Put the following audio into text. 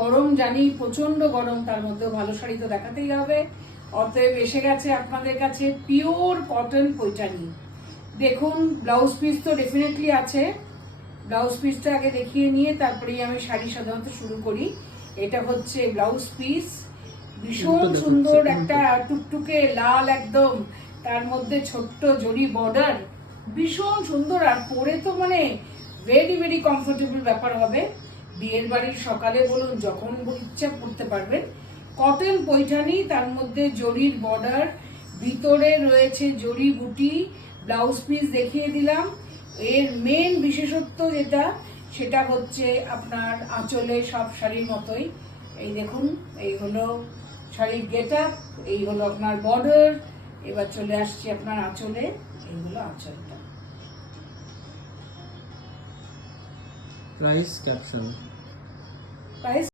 গরম জানি, প্রচন্ড গরম, তার মধ্যেও ভালো শাড়ি তো দেখাতেই হবে। অতএব এসে গেছে আপনাদের কাছে পিওর কটন পৈঠানি। দেখুন, ব্লাউজ পিস তো ডেফিনেটলি আছে। ব্লাউজ পিসটা আগে দেখিয়ে নিয়ে তারপরেই আমি শাড়ি সাধারণত শুরু করি। এটা হচ্ছে ব্লাউজ পিস, ভীষণ সুন্দর একটা টুকটুকে লাল একদম, তার মধ্যে ছোট্ট জরি বর্ডার, ভীষণ সুন্দর। আর পরে তো মানে ভেরি ভেরি কমফোর্টেবল ব্যাপার হবে। বিয়ের বাড়ির সকালে বলুন, যখন ইচ্ছা পড়তে পারবেন। কটন পৈঠানি, তার মধ্যে জরির বর্ডার, ভিতরে রয়েছে জরি বুটি। ব্লাউজ পিস দেখিয়ে দিলাম। এর মেন বিশেষত্ব যেটা, সেটা হচ্ছে আপনার আঁচলে সব শাড়ির মতোই। এই দেখুন, এই হলো শাড়ির গেট আপ, এই হলো আপনার বর্ডার। এবার চলে আসছি আপনার আঁচলে, এই হলো আঁচলটা। Price caption. প্রাইস